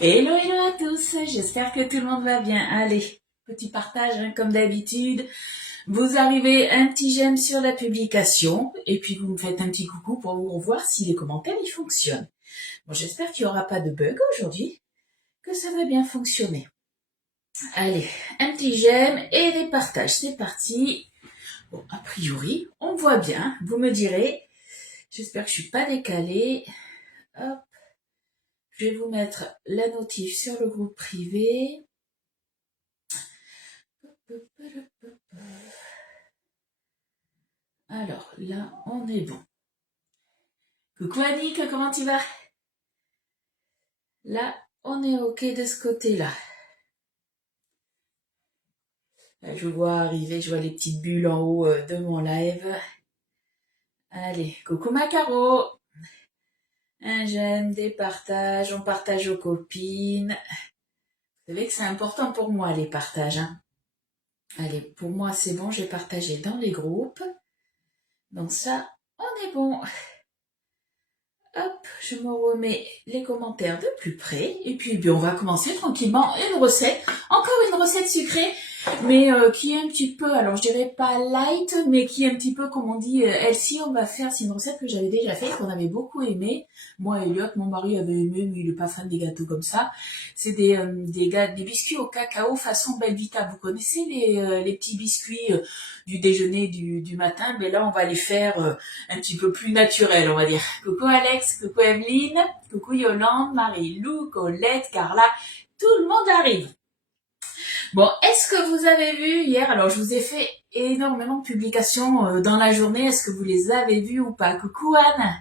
Hello, hello à tous, j'espère que tout le monde va bien. Allez, petit partage comme d'habitude. Vous arrivez un petit j'aime sur la publication et puis vous me faites un petit coucou pour voir si les commentaires ils fonctionnent. Bon, j'espère qu'il n'y aura pas de bug aujourd'hui, que ça va bien fonctionner. Allez, un petit j'aime et des partages, c'est parti. Bon, a priori, on voit bien, vous me direz. J'espère que je suis pas décalée. Hop, je vais vous mettre la notif sur le groupe privé. Alors là, on est bon. Coucou Annick, comment tu vas? Là, on est ok de ce côté-là. Je vois arriver, je vois les petites bulles en haut de mon live. Allez, coucou Macaro. Un j'aime, des partages, on partage aux copines. Vous savez que c'est important pour moi les partages. Hein. Allez, pour moi c'est bon, j'ai partagé dans les groupes. Donc ça, on est bon. Hop, je me remets les commentaires de plus près. Et puis, on va commencer tranquillement une recette. Encore une recette sucrée, mais qui est un petit peu, alors je dirais pas light, mais qui est un petit peu, comme on dit, healthy. On va faire, c'est une recette que j'avais déjà faite, qu'on avait beaucoup aimé. Moi, Elliot, mon mari avait aimé, mais il est pas fan des gâteaux comme ça. C'est des biscuits au cacao façon Belvita. Vous connaissez les petits biscuits du déjeuner du matin? Mais là, on va les faire un petit peu plus naturels, on va dire. Coucou Alex, coucou Evelyne, coucou Yolande, Marie-Lou, Colette, Carla, tout le monde arrive. Bon, est-ce que vous avez vu hier, alors je vous ai fait énormément de publications dans la journée, est-ce que vous les avez vues ou pas? Coucou Anne.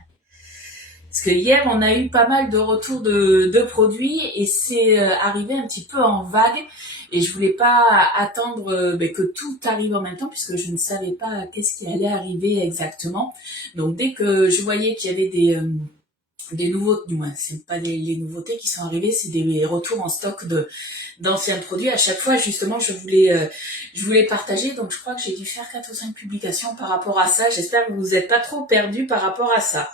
Parce que hier, on a eu pas mal de retours de produits et c'est arrivé un petit peu en vague. Et je voulais pas attendre que tout arrive en même temps puisque je ne savais pas qu'est-ce qui allait arriver exactement. Donc dès que je voyais qu'il y avait des nouveaux, du moins c'est pas les nouveautés qui sont arrivées, c'est des retours en stock d'anciens produits. À chaque fois, justement, je voulais partager. Donc je crois que j'ai dû faire 4 ou 5 publications par rapport à ça. J'espère que vous n'êtes pas trop perdus par rapport à ça.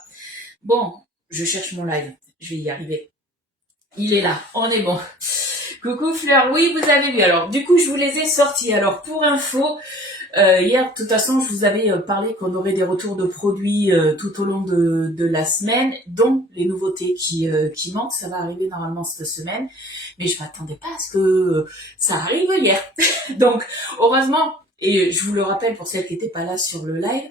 Bon, je cherche mon live. Je vais y arriver. Il est là. On est bon. Coucou Fleur. Oui, vous avez vu. Alors, du coup, je vous les ai sortis. Alors, pour info, hier, de toute façon, je vous avais parlé qu'on aurait des retours de produits tout au long de la semaine, dont les nouveautés qui manquent. Ça va arriver normalement cette semaine. Mais je m'attendais pas à ce que ça arrive hier. Donc, heureusement, et je vous le rappelle pour celles qui n'étaient pas là sur le live,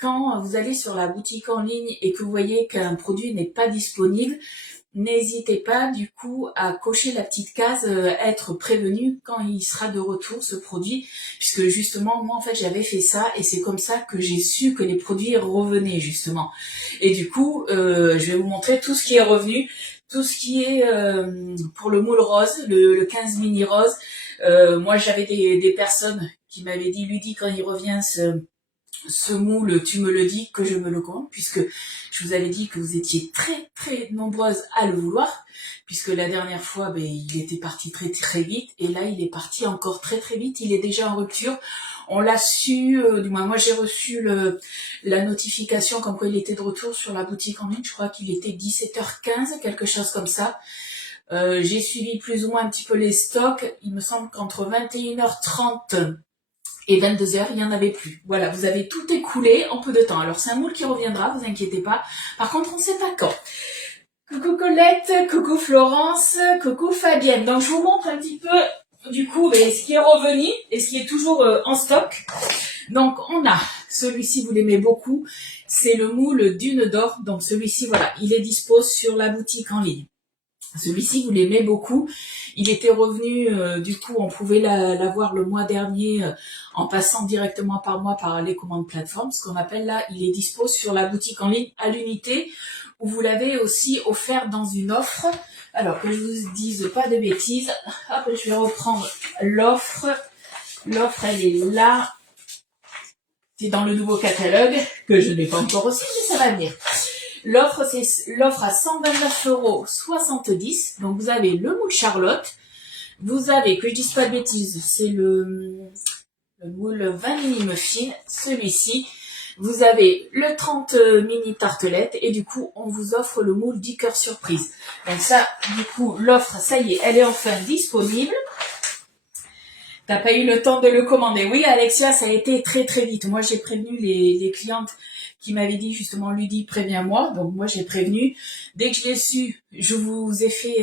quand vous allez sur la boutique en ligne et que vous voyez qu'un produit n'est pas disponible, n'hésitez pas du coup à cocher la petite case être prévenu quand il sera de retour ce produit, puisque justement moi en fait j'avais fait ça et c'est comme ça que j'ai su que les produits revenaient justement. Et du coup je vais vous montrer tout ce qui est revenu, tout ce qui est pour le moule rose, le 15 mini rose. Moi j'avais des personnes qui m'avaient dit Ludie quand il revient ce moule, tu me le dis que je me le commande, puisque je vous avais dit que vous étiez très très nombreuses à le vouloir, puisque la dernière fois, il était parti très très vite, et là il est parti encore très très vite, il est déjà en rupture. On l'a su, du moins moi j'ai reçu la notification comme quoi il était de retour sur la boutique en ligne, je crois qu'il était 17h15, quelque chose comme ça. J'ai suivi plus ou moins un petit peu les stocks, il me semble qu'entre 21h30 et 22h, il n'y en avait plus. Voilà, vous avez tout écoulé en peu de temps. Alors c'est un moule qui reviendra, vous inquiétez pas. Par contre, on ne sait pas quand. Coucou Colette, coucou Florence, coucou Fabienne. Donc je vous montre un petit peu du coup ce qui est revenu et ce qui est toujours en stock. Donc on a celui-ci, vous l'aimez beaucoup, c'est le moule Dune d'or. Donc celui-ci, voilà, il est dispo sur la boutique en ligne. Celui-ci, vous l'aimez beaucoup. Il était revenu, du coup, on pouvait l'avoir le mois dernier en passant directement par mois par les commandes plateformes. Ce qu'on appelle là, il est dispo sur la boutique en ligne à l'unité, où vous l'avez aussi offert dans une offre. Alors, que je vous dise pas de bêtises, hop, je vais reprendre l'offre. L'offre, elle est là. C'est dans le nouveau catalogue, que je n'ai pas encore reçu, mais ça va venir. L'offre, c'est l'offre à 129,70 €. Donc, vous avez le moule Charlotte. Vous avez, que je dise pas de bêtises, c'est le moule 20 mini muffin, celui-ci. vous avez le 30 mini tartelettes et du coup, on vous offre le moule 10 cœurs surprise. Donc ça, du coup, l'offre, ça y est, elle est enfin disponible. T'as pas eu le temps de le commander. Oui, Alexia, ça a été très très vite. Moi, j'ai prévenu les clientes qui m'avaient dit justement, Ludie, préviens-moi. Donc moi, j'ai prévenu. Dès que je l'ai su, je vous ai fait,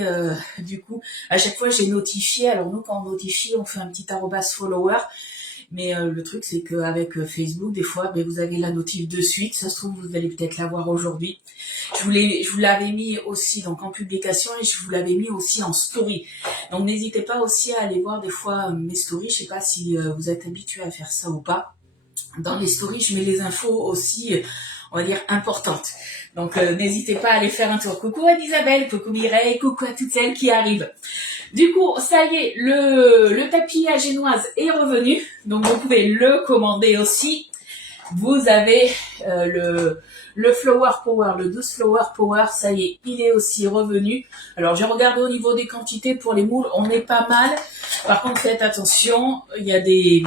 du coup, à chaque fois, j'ai notifié. Alors nous, quand on notifie, on fait un petit arrobas follower. Mais le truc, c'est qu'avec Facebook, des fois, vous avez la notif de suite. Ça se trouve, vous allez peut-être la voir aujourd'hui. Je vous l'avais mis aussi donc en publication et je vous l'avais mis aussi en story. Donc n'hésitez pas aussi à aller voir des fois mes stories. Je sais pas si vous êtes habitué à faire ça ou pas. Dans les stories, je mets les infos aussi, on va dire, importantes. Donc n'hésitez pas à aller faire un tour. Coucou Anne-Isabelle, coucou Mireille, coucou à toutes celles qui arrivent. Du coup, ça y est, le tapis à génoise est revenu. Donc vous pouvez le commander aussi. Vous avez le Flower Power, le 12 Flower Power, ça y est, il est aussi revenu. Alors j'ai regardé au niveau des quantités pour les moules, on est pas mal. Par contre, faites attention, il y a des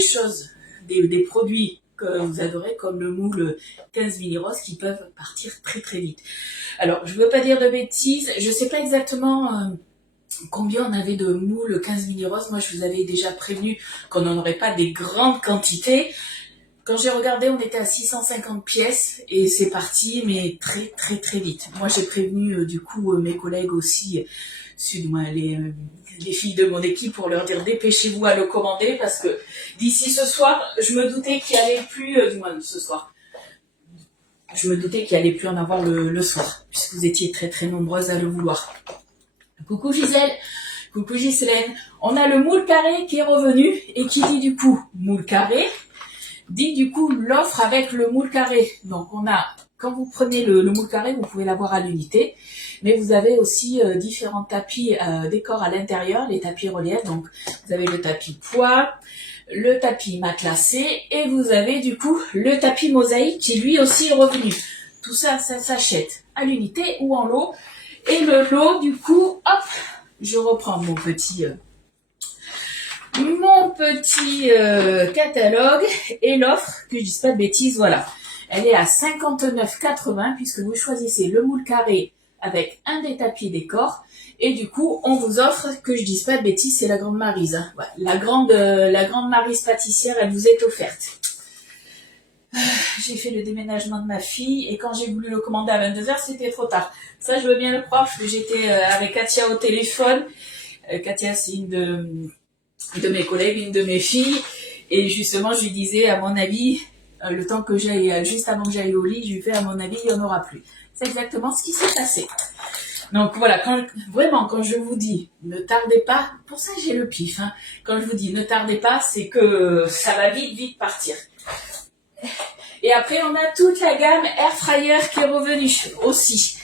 choses, des produits que vous adorez, comme le moule 15 mini rose, qui peuvent partir très très vite. Alors, je veux pas dire de bêtises, je sais pas exactement combien on avait de moules 15 mini rose. Moi, je vous avais déjà prévenu qu'on n'en aurait pas des grandes quantités. Quand j'ai regardé, on était à 650 pièces et c'est parti, mais très très très vite. Moi, j'ai prévenu du coup mes collègues aussi, les filles de mon équipe, pour leur dire dépêchez-vous à le commander parce que d'ici ce soir, je me doutais qu'il n'y allait plus, ce soir, je me doutais qu'il n'y allait plus en avoir le soir, puisque vous étiez très très nombreuses à le vouloir. Coucou Gisèle, coucou Ghislaine. On a le moule carré qui est revenu et qui dit du coup moule carré, dit du coup l'offre avec le moule carré. Donc on a, quand vous prenez le moule carré, vous pouvez l'avoir à l'unité, mais vous avez aussi différents tapis décor à l'intérieur, les tapis reliefs. Donc vous avez le tapis poids, le tapis matelassé et vous avez du coup le tapis mosaïque qui lui aussi est revenu. Tout ça, ça s'achète à l'unité ou en lot. Et le lot, du coup, hop, je reprends mon petit catalogue et l'offre, que je dise pas de bêtises, voilà. Elle est à 59,80 puisque vous choisissez le moule carré avec un des tapis décor. Et du coup, on vous offre, que je dise pas de bêtises, c'est la grande Maryse. Hein. Voilà. La grande Maryse pâtissière, elle vous est offerte. J'ai fait le déménagement de ma fille et quand j'ai voulu le commander à 22h, c'était trop tard. Ça, je veux bien le croire parce que j'étais avec Katia au téléphone. Katia, c'est une de mes collègues, une de mes filles. Et justement, je lui disais, à mon avis, le temps que j'aille, juste avant que j'aille au lit, je lui fais, à mon avis, il n'y en aura plus. C'est exactement ce qui s'est passé. Donc voilà, quand je vous dis, ne tardez pas, pour ça j'ai le pif, hein. Quand je vous dis ne tardez pas, c'est que ça va vite partir. Et après, on a toute la gamme Air Fryer qui est revenue aussi.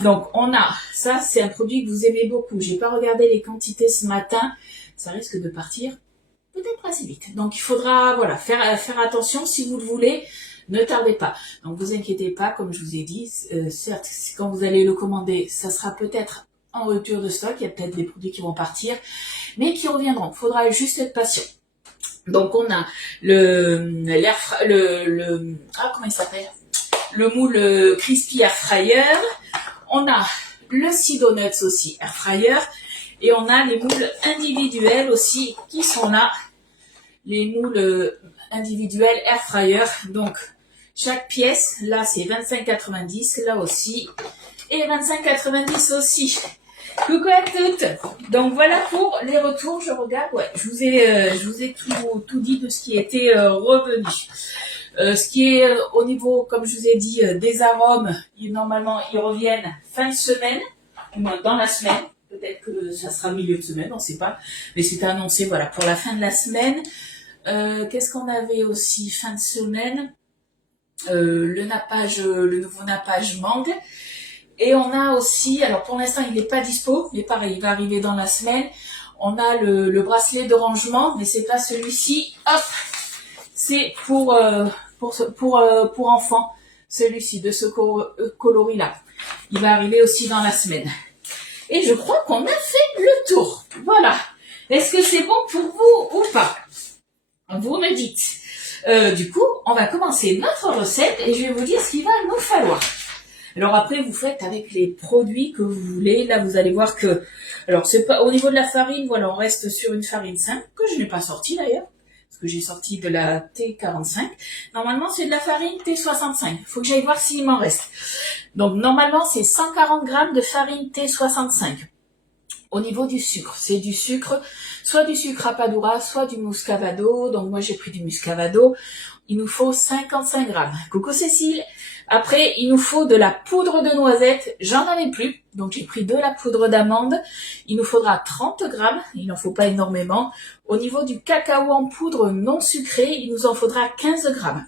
Donc, on a, ça, c'est un produit que vous aimez beaucoup. J'ai pas regardé les quantités ce matin. Ça risque de partir peut-être assez vite. Donc, il faudra, voilà, faire attention si vous le voulez. Ne tardez pas. Donc, vous inquiétez pas, comme je vous ai dit. Certes, quand vous allez le commander, ça sera peut-être en rupture de stock. Il y a peut-être des produits qui vont partir, mais qui reviendront. Il faudra juste être patient. Donc on a comment il s'appelle, le moule crispy air fryer, on a le Sea Donuts aussi air fryer et on a les moules individuels aussi qui sont là, les moules individuels air fryer. Donc chaque pièce là c'est 25,90, là aussi, et 25,90 aussi. Coucou à toutes. Donc voilà pour les retours. Je regarde. Ouais, je vous ai tout dit de ce qui était revenu. Ce qui est au niveau, comme je vous ai dit, des arômes, normalement ils reviennent fin de semaine, ou moins dans la semaine. Peut-être que ça sera milieu de semaine, on ne sait pas. Mais c'était annoncé, voilà, pour la fin de la semaine. Qu'est-ce qu'on avait aussi fin de semaine? Le nouveau nappage mangue. Et on a aussi, alors pour l'instant il n'est pas dispo, mais pareil, il va arriver dans la semaine. On a le bracelet de rangement, mais c'est pas celui-ci. Hop, c'est pour enfants, celui-ci, de ce coloris-là. Il va arriver aussi dans la semaine. Et je crois qu'on a fait le tour. Voilà. Est-ce que c'est bon pour vous ou pas? Vous me dites. Du coup, on va commencer notre recette et je vais vous dire ce qu'il va nous falloir. Alors après, vous faites avec les produits que vous voulez. Là, vous allez voir que... Alors, c'est pas au niveau de la farine, voilà, on reste sur une farine simple, que je n'ai pas sortie d'ailleurs, parce que j'ai sorti de la T45. Normalement, c'est de la farine T65. Il faut que j'aille voir s'il m'en reste. Donc, normalement, c'est 140 grammes de farine T65. Au niveau du sucre, c'est du sucre, soit du sucre rapadura, soit du muscovado. Donc, moi, j'ai pris du muscovado. Il nous faut 55 grammes. Coucou Cécile. Après, il nous faut de la poudre de noisette. J'en avais plus, donc j'ai pris de la poudre d'amande. Il nous faudra 30 grammes. Il n'en faut pas énormément. Au niveau du cacao en poudre non sucré, il nous en faudra 15 grammes.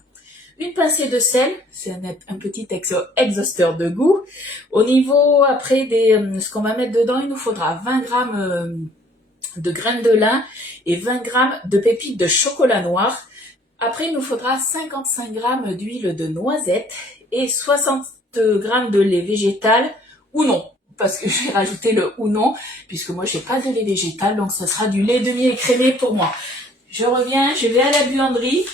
Une pincée de sel, c'est un petit exhausteur de goût. Au niveau, après, ce qu'on va mettre dedans, il nous faudra 20 grammes de graines de lin et 20 grammes de pépites de chocolat noir. Après, il nous faudra 55 grammes d'huile de noisette et 60 grammes de lait végétal ou non, parce que j'ai rajouté le ou non, puisque moi, j'ai pas de lait végétal, donc ça sera du lait demi-écrémé pour moi. Je reviens, je vais à la buanderie.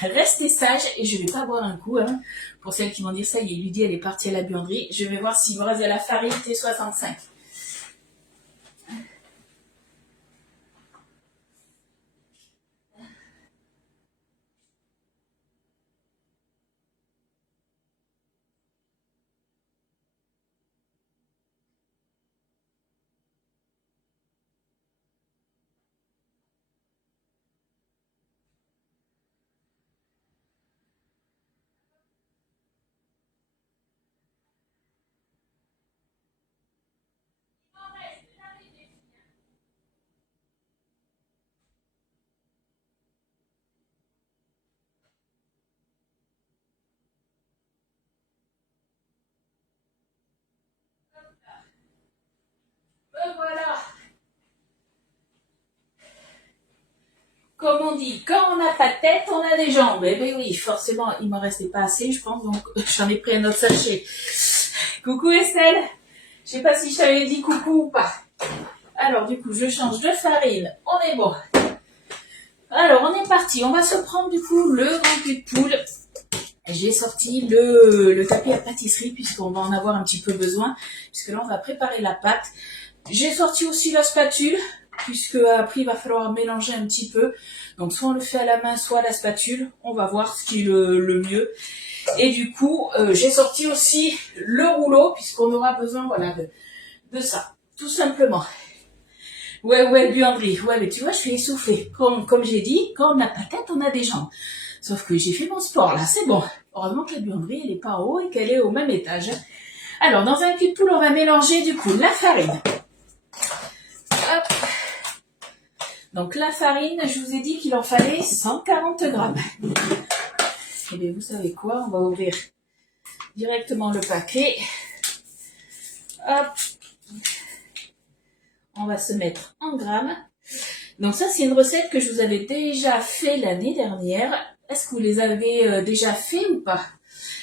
Restez sages et je vais pas boire un coup. Hein. Pour celles qui vont dire ça, il y a Ludie, elle est partie à la buanderie. Je vais voir s'il me reste de la farine T65. Voilà. Comme on dit, quand on n'a pas de tête, on a des jambes. Eh bien oui, forcément, il m'en restait pas assez, je pense, donc j'en ai pris un autre sachet. Coucou Estelle. Je sais pas si je t'avais dit coucou ou pas. Alors du coup, je change de farine. On est bon. Alors, on est parti. On va se prendre du coup le grand cul de poule. J'ai sorti le tapis à pâtisserie puisqu'on va en avoir un petit peu besoin. Puisque là, on va préparer la pâte. J'ai sorti aussi la spatule puisque après, il va falloir mélanger un petit peu. Donc, soit on le fait à la main, soit à la spatule. On va voir ce qui est le mieux. Et du coup, j'ai sorti aussi le rouleau puisqu'on aura besoin voilà, de ça. Tout simplement. Ouais, buanderie. Ouais, mais tu vois, je suis essoufflée. Comme j'ai dit, quand on n'a pas de tête, on a des jambes. Sauf que j'ai fait mon sport, là, c'est bon. Heureusement que la buanderie, elle est pas en haut et qu'elle est au même étage. Alors, dans un cul de poule, on va mélanger, du coup, la farine. Hop. Donc, la farine, je vous ai dit qu'il en fallait 140 grammes. Eh bien, vous savez quoi? On va ouvrir directement le paquet. Hop. On va se mettre en grammes. Donc ça, c'est une recette que je vous avais déjà fait l'année dernière. Est-ce que vous les avez déjà fait ou pas?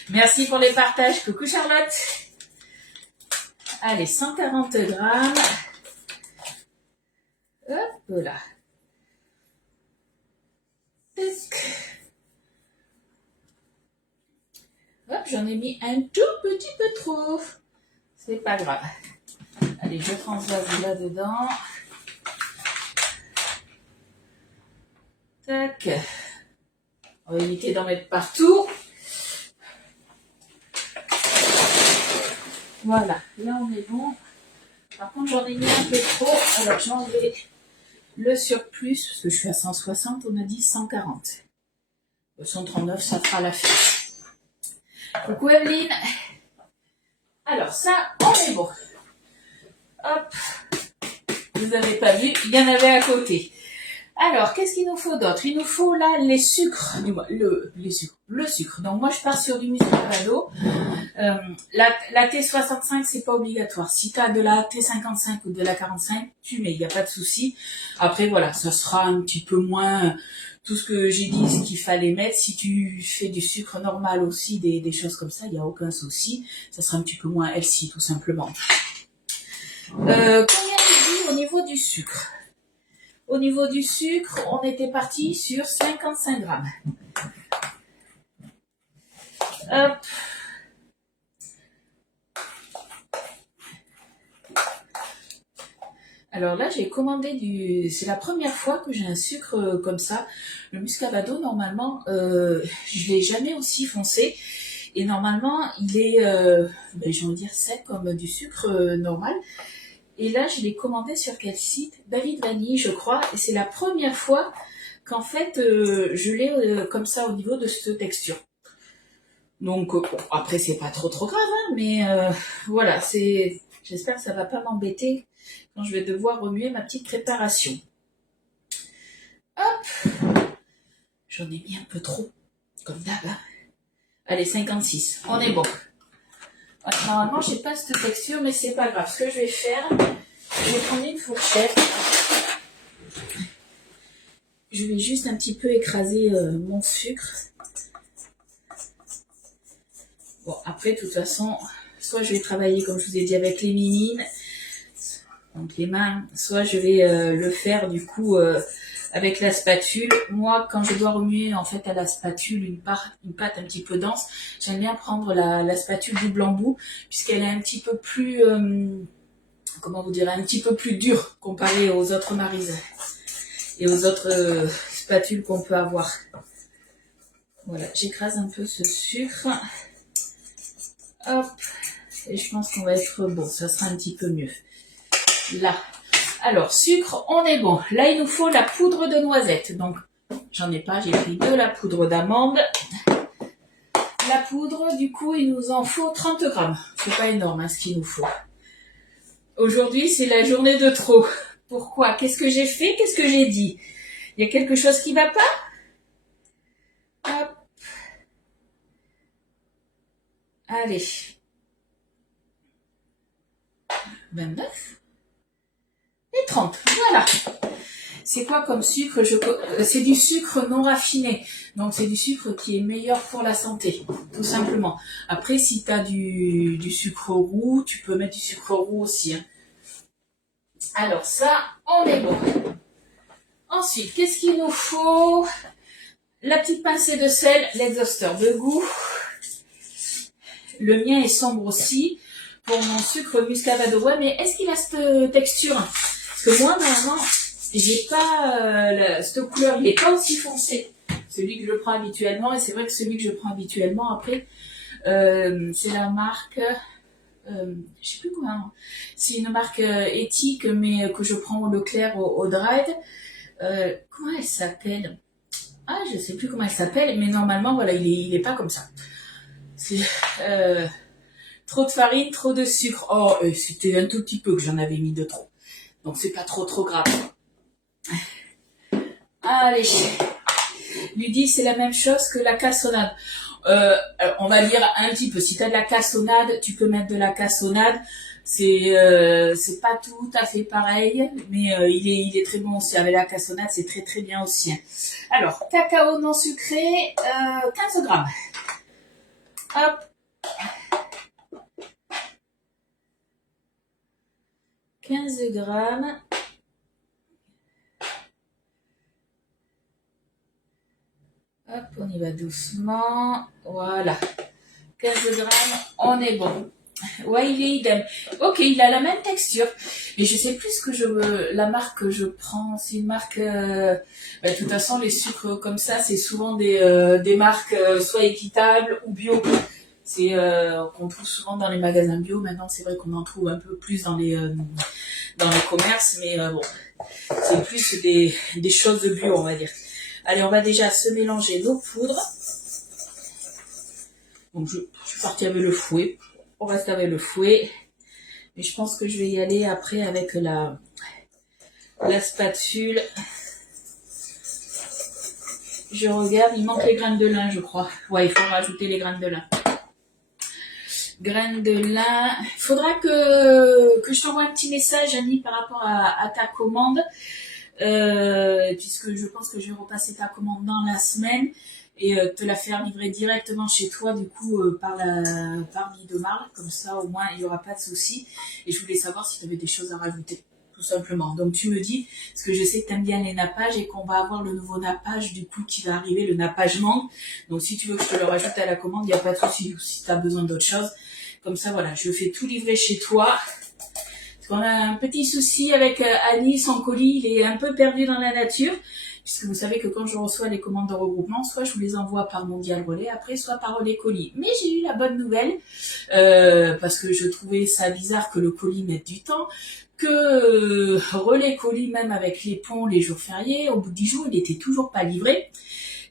Merci pour les partages. Coucou Charlotte. Allez, 140 grammes. Hop là. Hop, j'en ai mis un tout petit peu trop. C'est pas grave. Allez, je transvase là-dedans. Tac. On va éviter d'en mettre partout. Voilà, là on est bon. Par contre, j'en ai mis un peu trop. Alors, j'ai enlevé le surplus, parce que je suis à 160, on a dit 140. 139, ça fera l'affaire. Coucou Evelyne. Alors, ça, on est bon. Hop. Vous n'avez pas vu, il y en avait à côté. Alors, qu'est-ce qu'il nous faut d'autre? Il nous faut là les sucres, le sucre. Donc moi je pars sur du muscovado. La T65 c'est pas obligatoire. Si tu as de la T55 ou de la 45, tu mets, il n'y a pas de souci. Après voilà, ça sera un petit peu moins tout ce que j'ai dit, ce qu'il fallait mettre. Si tu fais du sucre normal aussi, des choses comme ça, il n'y a aucun souci. Ça sera un petit peu moins healthy tout simplement. Combien j'ai dit au niveau du sucre? Au niveau du sucre, on était parti sur 55 grammes. Hop. Alors là, j'ai commandé du... C'est la première fois que j'ai un sucre comme ça. Le muscovado, normalement, je l'ai jamais aussi foncé. Et normalement, il est, j'ai envie de dire sec comme du sucre normal. Et là, je l'ai commandé sur quel site? David Vanille, je crois. Et c'est la première fois qu'en fait, je l'ai comme ça au niveau de cette texture. Donc, bon, après, c'est pas trop grave, hein, mais voilà, c'est... J'espère que ça va pas m'embêter quand je vais devoir remuer ma petite préparation. Hop! J'en ai mis un peu trop, comme d'hab. Allez, 56, on est bon. Normalement, j'ai pas cette texture, mais c'est pas grave. Ce que je vais faire, je vais prendre une fourchette. Je vais juste un petit peu écraser mon sucre. Bon, après, de toute façon, soit je vais travailler, comme je vous ai dit, avec les minines, donc les mains, soit je vais le faire, du coup, avec la spatule. Moi, quand je dois remuer, en fait, à la spatule, une pâte un petit peu dense, j'aime bien prendre la spatule double embout, puisqu'elle est un petit peu plus, comment vous dire, un petit peu plus dure comparée aux autres Maryse et aux autres spatules qu'on peut avoir. Voilà, j'écrase un peu ce sucre. Hop, et je pense qu'on va être bon, ça sera un petit peu mieux. Là, alors sucre, on est bon. Là, il nous faut la poudre de noisette. Donc, j'en ai pas, j'ai pris de la poudre d'amande. La poudre, du coup, il nous en faut 30 grammes. C'est pas énorme hein, ce qu'il nous faut. Aujourd'hui, c'est la journée de trop. Pourquoi? Qu'est-ce que j'ai fait? Qu'est-ce que j'ai dit? Il y a quelque chose qui va pas? Hop. Allez. 29 et 30. Voilà. C'est quoi comme sucre? C'est du sucre non raffiné. Donc, c'est du sucre qui est meilleur pour la santé, tout simplement. Après, si tu as du sucre roux, tu peux mettre du sucre roux aussi. Hein. Alors, ça, on est bon. Ensuite, qu'est-ce qu'il nous faut? La petite pincée de sel, l'exhausteur de goût. Le mien est sombre aussi pour mon sucre muscovado. Ouais, mais est-ce qu'il a cette texture? Parce que moi, normalement, j'ai pas cette couleur, il n'est pas aussi foncé. Celui que je prends habituellement, et c'est vrai que celui que je prends habituellement, après, c'est la marque, je sais plus comment, c'est une marque éthique, mais que je prends au Leclerc, au Dried. Comment elle s'appelle? Ah, je sais plus comment elle s'appelle, mais normalement, voilà, il est pas comme ça. C'est trop de farine, trop de sucre. Oh, c'était un tout petit peu que j'en avais mis de trop. Donc c'est pas trop grave. Allez. Ludie, c'est la même chose que la cassonade. On va dire un petit peu. Si tu as de la cassonade, tu peux mettre de la cassonade. C'est pas tout à fait pareil, mais il est très bon aussi. Avec la cassonade, c'est très bien aussi. Alors, cacao non sucré, 15 grammes. Hop. 15 grammes. Hop, on y va doucement. Voilà. 15 grammes, on est bon. Ouais, il est idem. Ok, il a la même texture. Mais je sais plus ce que la marque que je prends. C'est une marque... de toute façon, les sucres comme ça, c'est souvent des marques soit équitables ou bio. C'est qu'on trouve souvent dans les magasins bio. Maintenant, c'est vrai qu'on en trouve un peu plus dans les commerces. Mais bon, c'est plus des choses de bio, on va dire. Allez, on va déjà se mélanger nos poudres. Donc, je suis partie avec le fouet. On reste avec le fouet. Mais je pense que je vais y aller après avec la spatule. Je regarde, il manque les graines de lin, je crois. Ouais, il faut rajouter les graines de lin. Graines de lin. Il faudra que je t'envoie un petit message, Annie, par rapport à ta commande. Puisque je pense que je vais repasser ta commande dans la semaine et te la faire livrer directement chez toi, du coup, par Guy de Marle. Comme ça, au moins, il n'y aura pas de souci. Et je voulais savoir si tu avais des choses à rajouter. tout simplement. Donc tu me dis, parce que je sais que tu aimes bien les nappages et qu'on va avoir le nouveau nappage du coup qui va arriver, le nappage mangue. Donc si tu veux que je te le rajoute à la commande, il n'y a pas de souci. Si tu as besoin d'autre chose, comme ça voilà, je fais tout livrer chez toi. Parce qu'on a un petit souci avec Annie, son colis, il est un peu perdu dans la nature. Puisque vous savez que quand je reçois les commandes de regroupement, soit je vous les envoie par Mondial Relais, après soit par Relais Colis. Mais j'ai eu la bonne nouvelle, parce que je trouvais ça bizarre que le colis mette du temps, que Relais Colis, même avec les ponts, les jours fériés, au bout de 10 jours, il n'était toujours pas livré.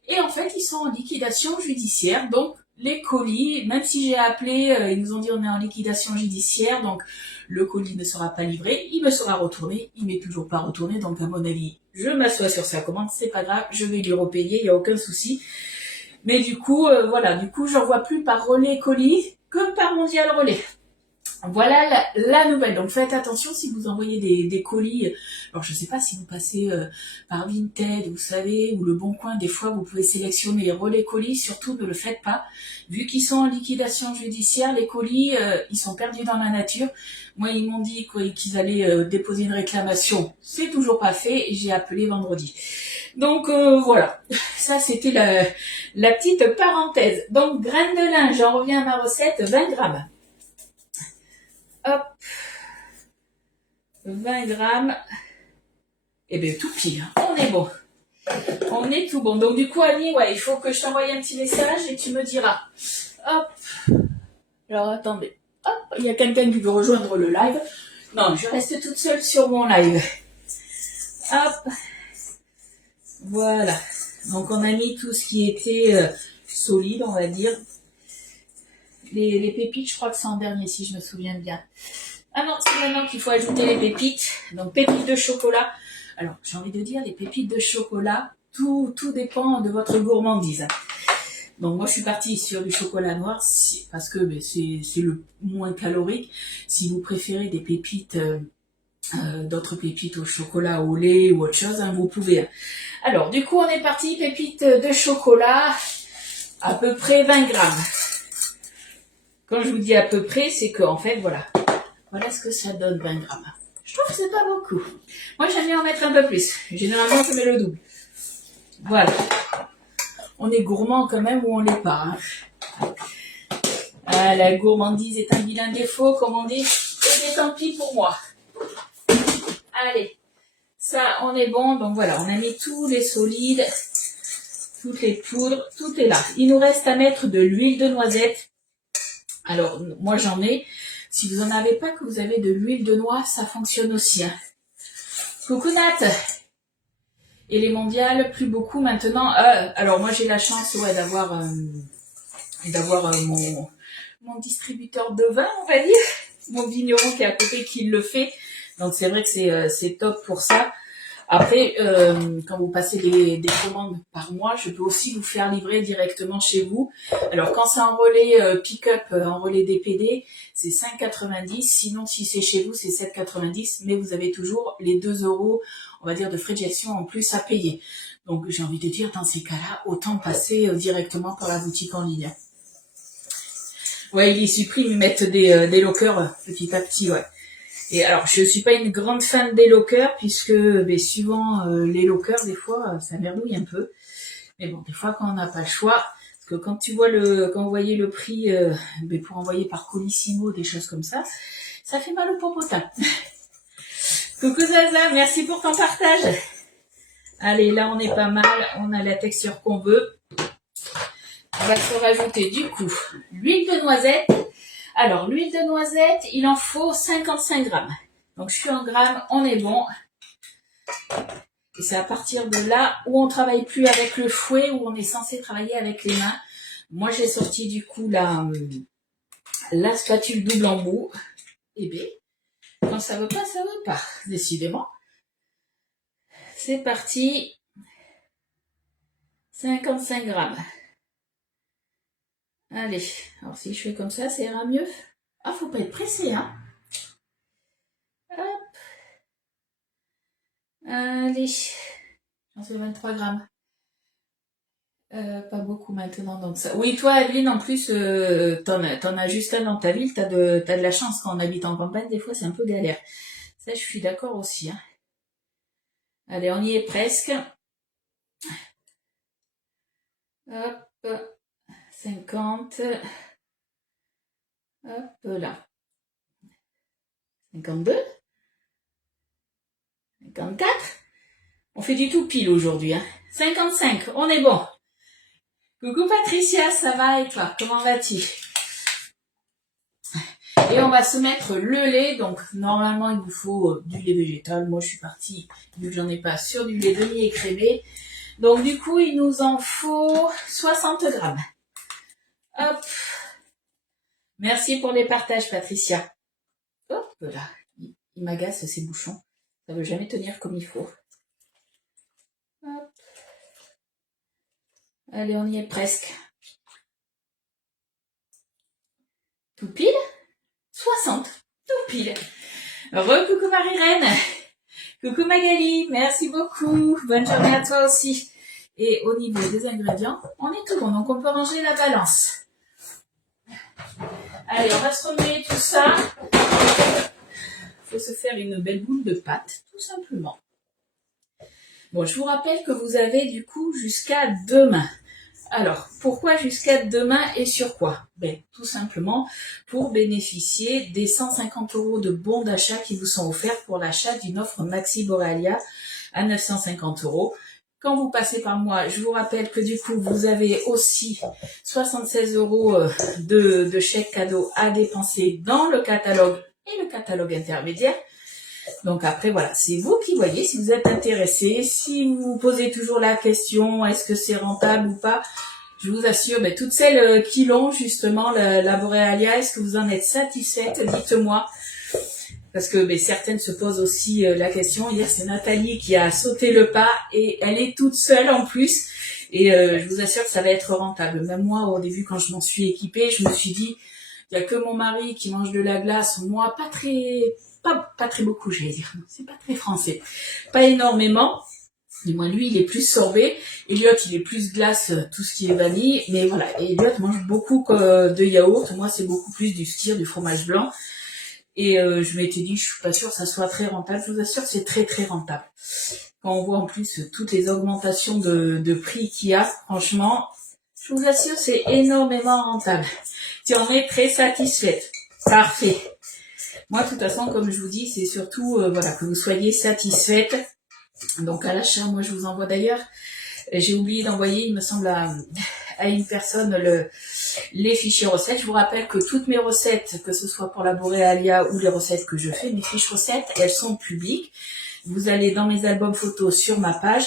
Et en fait, ils sont en liquidation judiciaire, donc les colis, même si j'ai appelé, ils nous ont dit on est en liquidation judiciaire, donc le colis ne sera pas livré, il me sera retourné, il m'est toujours pas retourné, donc à mon avis, je m'assois sur sa commande, c'est pas grave, je vais lui repayer, il n'y a aucun souci. Mais du coup, voilà, du coup, j'envoie plus par Relais Colis que par Mondial Relais. Voilà la nouvelle. Donc faites attention si vous envoyez des colis. Alors je ne sais pas si vous passez par Vinted, vous savez, ou Le Bon Coin. Des fois, vous pouvez sélectionner Relais Colis. Surtout, ne le faites pas. Vu qu'ils sont en liquidation judiciaire, les colis, ils sont perdus dans la nature. Moi, ils m'ont dit qu'ils allaient déposer une réclamation. C'est toujours pas fait. Et j'ai appelé vendredi. Donc voilà. Ça, c'était la petite parenthèse. Donc graines de lin, j'en reviens à ma recette, 20 grammes. Hop, 20 grammes. Et bien tout pile, on est bon. On est tout bon. Donc du coup Annie, ouais, il faut que je t'envoie un petit message et tu me diras. Hop. Alors attendez. Hop, il y a quelqu'un qui veut rejoindre le live. Non, je reste toute seule sur mon live. Hop. Voilà. Donc on a mis tout ce qui était solide, on va dire. Les pépites, je crois que c'est en dernier, si je me souviens bien. Ah non, c'est maintenant qu'il faut ajouter les pépites. Donc, pépites de chocolat. Alors, j'ai envie de dire, les pépites de chocolat, tout dépend de votre gourmandise. Donc, moi, je suis partie sur du chocolat noir parce que c'est le moins calorique. Si vous préférez des pépites, d'autres pépites au chocolat, au lait ou autre chose, hein, vous pouvez. Alors, du coup, on est parti, pépites de chocolat, à peu près 20 grammes. Quand je vous dis à peu près, c'est qu'en fait, voilà ce que ça donne, 20 grammes. Je trouve que c'est pas beaucoup. Moi, j'aime bien en mettre un peu plus. Généralement, je mets le double. Voilà. On est gourmand quand même ou on l'est pas. Hein. Ah, la gourmandise est un vilain défaut, comme on dit. Et bien, tant pis pour moi. Allez. Ça, on est bon. Donc voilà, on a mis tous les solides, toutes les poudres, tout est là. Il nous reste à mettre de l'huile de noisette. Alors, moi, j'en ai. Si vous n'en avez pas, que vous avez de l'huile de noix, ça fonctionne aussi. Hein. Coucou Nat. Et les mondiales, plus beaucoup maintenant. Alors moi j'ai la chance d'avoir mon distributeur de vin, on va dire. Mon vigneron qui est à côté qui le fait. Donc c'est vrai que c'est top pour ça. Après, quand vous passez des commandes par mois, je peux aussi vous faire livrer directement chez vous. Alors, quand c'est en relais pick-up, en relais DPD, c'est 5,90. Sinon, si c'est chez vous, c'est 7,90. Mais vous avez toujours les 2 €, on va dire, de frais de gestion en plus à payer. Donc, j'ai envie de dire, dans ces cas-là, autant passer directement par la boutique en ligne. Ouais, ils suppriment, ils mettent des lockers petit à petit, ouais. Et alors, je suis pas une grande fan des lockers, puisque suivant les lockers, des fois, ça merdouille un peu. Mais bon, des fois, quand on n'a pas le choix, parce que quand vous voyez le prix pour envoyer par Colissimo, des choses comme ça fait mal au popotin. Coucou Zaza, merci pour ton partage. Allez, là, on est pas mal, on a la texture qu'on veut. On va se rajouter du coup l'huile de noisette. Alors, l'huile de noisette, il en faut 55 grammes. Donc, je suis en grammes, on est bon. Et c'est à partir de là où on travaille plus avec le fouet, où on est censé travailler avec les mains. Moi, j'ai sorti du coup la spatule double embout. Et bien, quand ça veut pas, ça veut pas. Décidément. C'est parti. 55 grammes. Allez, alors si je fais comme ça ira mieux. Ah, faut pas être pressé, hein. Hop. Allez, j'en fais 23 grammes. Pas beaucoup maintenant, donc ça. Oui, toi, Adeline, en plus, t'en as juste un dans ta ville, t'as de la chance quand on habite en campagne, des fois c'est un peu galère. Ça, je suis d'accord aussi. Hein. Allez, on y est presque. Hop, 50. Hop là. 52. 54. On fait du tout pile aujourd'hui. Hein. 55, on est bon. Coucou Patricia, ça va et toi? Comment vas-tu? Et on va se mettre le lait. Donc normalement il vous faut du lait végétal. Moi je suis partie, vu que j'en ai pas, sur du lait demi-écrémé. Donc du coup il nous en faut 60 grammes. Hop. Merci pour les partages Patricia. Hop là. Il m'agace ces bouchons. Ça veut jamais tenir comme il faut. Hop. Allez, on y est presque. Tout pile 60. Tout pile. Coucou Marie-Reine. Coucou Magali. Merci beaucoup. Bonne journée à toi aussi. Et au niveau des ingrédients, on est tout bon. Donc, on peut ranger la balance. Allez, on va se remuer tout ça. Il faut se faire une belle boule de pâte, tout simplement. Bon, je vous rappelle que vous avez du coup jusqu'à demain. Alors, pourquoi jusqu'à demain et sur quoi? Ben, tout simplement pour bénéficier des 150 € de bons d'achat qui vous sont offerts pour l'achat d'une offre Maxi Borealia à 950 €. Quand vous passez par moi, je vous rappelle que du coup, vous avez aussi 76 € de chèque cadeau à dépenser dans le catalogue et le catalogue intermédiaire. Donc après, voilà, c'est vous qui voyez si vous êtes intéressé. Si vous vous posez toujours la question, est-ce que c'est rentable ou pas? Je vous assure, mais toutes celles qui l'ont justement, la Borealia, est-ce que vous en êtes satisfaites? Dites-moi. Parce que certaines se posent aussi la question. Hier, c'est Nathalie qui a sauté le pas et elle est toute seule en plus. Et je vous assure que ça va être rentable. Même moi, au début, quand je m'en suis équipée, je me suis dit, il n'y a que mon mari qui mange de la glace. Moi, pas très beaucoup, je vais dire. C'est pas très français. Pas énormément. Et moi, lui, il est plus sorbet. Elliot, il est plus glace, tout ce qui est vanille. Mais voilà, Elliot mange beaucoup de yaourt. Moi, c'est beaucoup plus du skyr, du fromage blanc. Et je m'étais dit, je suis pas sûre que ça soit très rentable. Je vous assure que c'est très très rentable. Quand on voit en plus toutes les augmentations de prix qu'il y a, franchement, je vous assure, c'est énormément rentable. Si on est très satisfaite. Parfait. Moi, de toute façon, comme je vous dis, c'est surtout voilà, que vous soyez satisfaite. Donc à l'achat, moi je vous envoie d'ailleurs, j'ai oublié d'envoyer, il me semble, à une personne les fichiers recettes. Je vous rappelle que toutes mes recettes, que ce soit pour la Borealia ou les recettes que je fais, mes fiches recettes, elles sont publiques. Vous allez dans mes albums photos sur ma page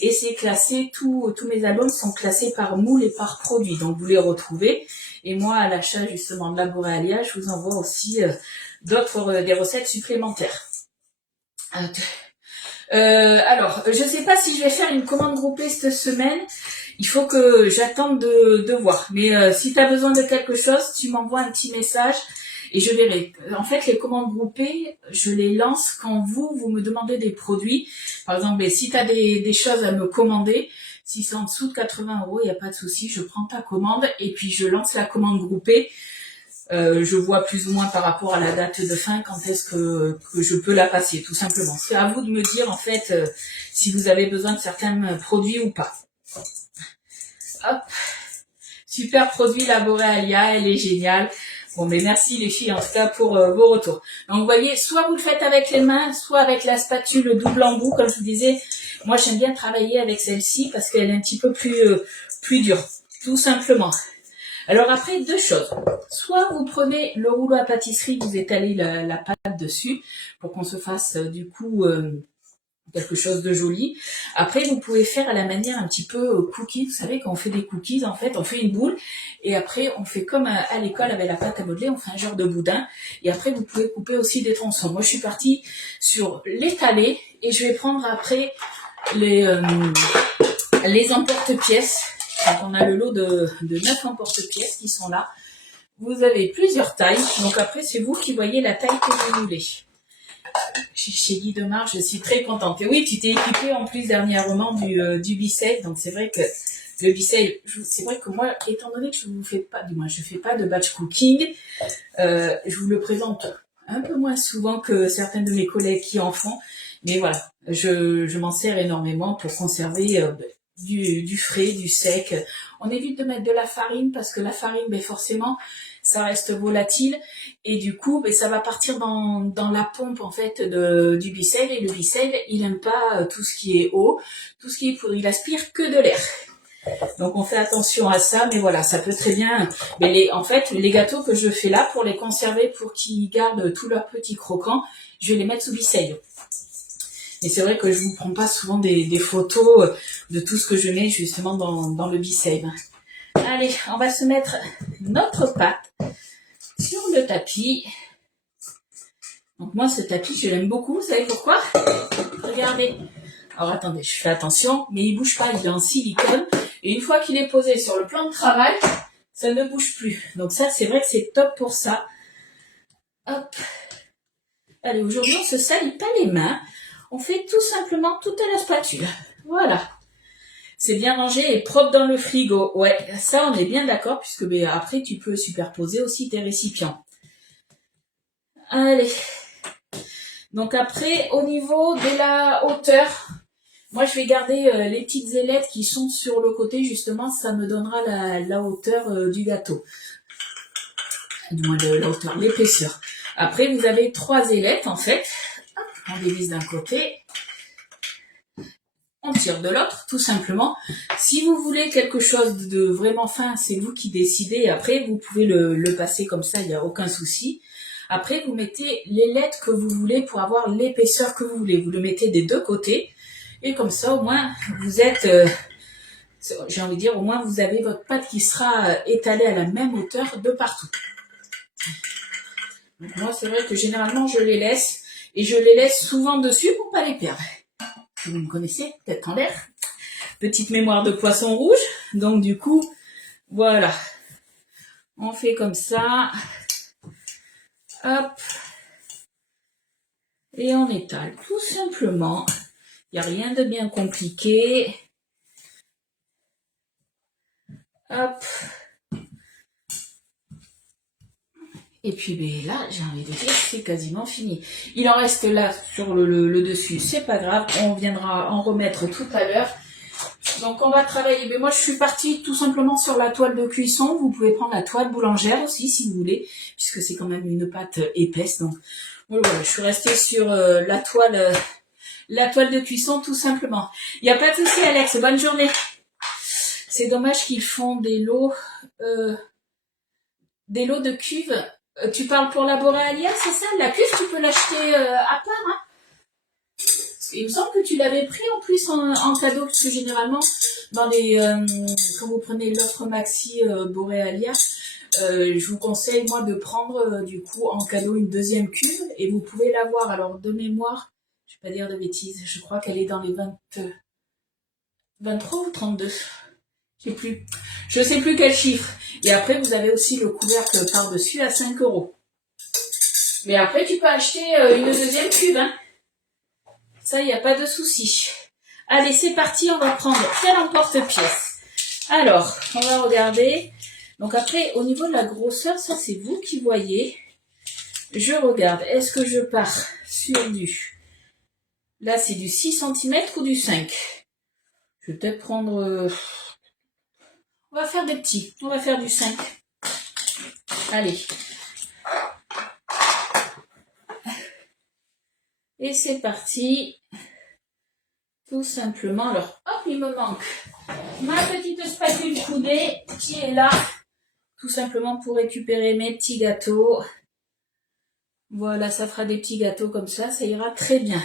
et c'est classé, tous mes albums sont classés par moule et par produit. Donc vous les retrouvez. Et moi, à l'achat justement de la Borealia, je vous envoie aussi des recettes supplémentaires. Alors, je sais pas si je vais faire une commande groupée cette semaine. Il faut que j'attende de voir. Mais si tu as besoin de quelque chose, tu m'envoies un petit message et je verrai. En fait, les commandes groupées, je les lance quand vous me demandez des produits. Par exemple, si tu as des choses à me commander, si c'est en dessous de 80 €, il n'y a pas de souci, je prends ta commande et puis je lance la commande groupée. Je vois plus ou moins par rapport à la date de fin quand est-ce que je peux la passer, tout simplement. C'est à vous de me dire en fait si vous avez besoin de certains produits ou pas. Hop, super produit la Borealia, elle est géniale. Bon, mais merci les filles en tout cas pour vos retours. Donc vous voyez, soit vous le faites avec les mains, soit avec la spatule double embout, comme je vous disais. Moi j'aime bien travailler avec celle-ci parce qu'elle est un petit peu plus dure, tout simplement. Alors après, deux choses. Soit vous prenez le rouleau à pâtisserie, vous étalez la pâte dessus pour qu'on se fasse du coup quelque chose de joli. Après, vous pouvez faire à la manière un petit peu cookie. Vous savez, quand on fait des cookies, en fait, on fait une boule et après, on fait comme à l'école avec la pâte à modeler, on fait un genre de boudin. Et après, vous pouvez couper aussi des tronçons. Moi, je suis partie sur l'étaler et je vais prendre après les emporte-pièces. Donc on a le lot de 9 emporte-pièces qui sont là. Vous avez plusieurs tailles. Donc après, c'est vous qui voyez la taille que vous voulez. Chez Guy Demar, je suis très contente. Et oui, tu t'es équipée en plus dernièrement du Bicel. Donc c'est vrai que le Bicel, c'est vrai que moi, étant donné que je fais pas de batch cooking, je vous le présente un peu moins souvent que certains de mes collègues qui en font. Mais voilà, je m'en sers énormément pour conserver du frais, du sec. On évite de mettre de la farine parce que la farine, ben forcément, ça reste volatile et du coup, ben, ça va partir dans la pompe en fait du Bicel et le Bicel, il aime pas tout ce qui est eau, tout ce qui est poudre, il aspire que de l'air. Donc on fait attention à ça, mais voilà, ça peut très bien. Mais en fait, les gâteaux que je fais là pour les conserver, pour qu'ils gardent tous leurs petits croquants, je vais les mettre sous Bicel. Et c'est vrai que je vous prends pas souvent des photos de tout ce que je mets justement dans le Bicel. Allez, on va se mettre notre pâte sur le tapis. Donc moi, ce tapis, je l'aime beaucoup. Vous savez pourquoi? Regardez. Alors attendez, je fais attention, mais il bouge pas, il est en silicone. Et une fois qu'il est posé sur le plan de travail, ça ne bouge plus. Donc ça, c'est vrai que c'est top pour ça. Hop. Allez, aujourd'hui, on se salit pas les mains. On fait tout simplement tout à la spatule. Voilà. C'est bien rangé et propre dans le frigo. Ouais, ça, on est bien d'accord, puisque ben, après, tu peux superposer aussi tes récipients. Allez. Donc après, au niveau de la hauteur, moi, je vais garder les petites ailettes qui sont sur le côté, justement, ça me donnera la hauteur du gâteau. Du moins, la hauteur, l'épaisseur. Après, vous avez 3 ailettes, en fait. Hop, on dévisse d'un côté. On tire de l'autre, tout simplement. Si vous voulez quelque chose de vraiment fin, c'est vous qui décidez. Après, vous pouvez le passer comme ça, il n'y a aucun souci. Après, vous mettez l'ailette que vous voulez pour avoir l'épaisseur que vous voulez. Vous le mettez des deux côtés. Et comme ça, au moins, vous êtes... j'ai envie de dire, au moins, vous avez votre pâte qui sera étalée à la même hauteur de partout. Donc moi, c'est vrai que généralement, je les laisse. Et je les laisse souvent dessus pour pas les perdre. Vous me connaissez, tête en l'air. Petite mémoire de poisson rouge. Donc du coup, voilà. On fait comme ça. Hop. Et on étale tout simplement. Il n'y a rien de bien compliqué. Hop. Et puis ben, là, j'ai envie de dire, c'est quasiment fini. Il en reste là sur le dessus, c'est pas grave. On viendra en remettre tout à l'heure. Donc on va travailler. Mais moi, je suis partie tout simplement sur la toile de cuisson. Vous pouvez prendre la toile boulangère aussi, si vous voulez, puisque c'est quand même une pâte épaisse. Donc voilà, je suis restée sur la toile de cuisson, tout simplement. Il n'y a pas de souci, Alex. Bonne journée. C'est dommage qu'ils font des lots de cuves. Tu parles pour la Boréalia, c'est ça? La cuve, tu peux l'acheter à part, hein? Il me semble que tu l'avais pris en plus en cadeau, parce que généralement, dans les quand vous prenez l'offre Maxi Boréalia, je vous conseille, moi, de prendre du coup en cadeau une deuxième cuve, et vous pouvez l'avoir. Alors, de mémoire, je vais pas dire de bêtises, je crois qu'elle est dans les 23 ou 32. Je sais plus quel chiffre. Et après, vous avez aussi le couvercle par-dessus à 5 €. Mais après, tu peux acheter une deuxième cuve, hein. Ça, il n'y a pas de souci. Allez, c'est parti, on va prendre quel emporte-pièce. Alors, on va regarder. Donc après, au niveau de la grosseur, ça c'est vous qui voyez. Je regarde, est-ce que je pars sur du... Là, c'est du 6 cm ou du 5? Je vais peut-être prendre... On va faire des petits. On va faire du 5. Allez. Et c'est parti. Tout simplement. Alors, hop, il me manque ma petite spatule coudée qui est là. Tout simplement pour récupérer mes petits gâteaux. Voilà, ça fera des petits gâteaux comme ça ira très bien.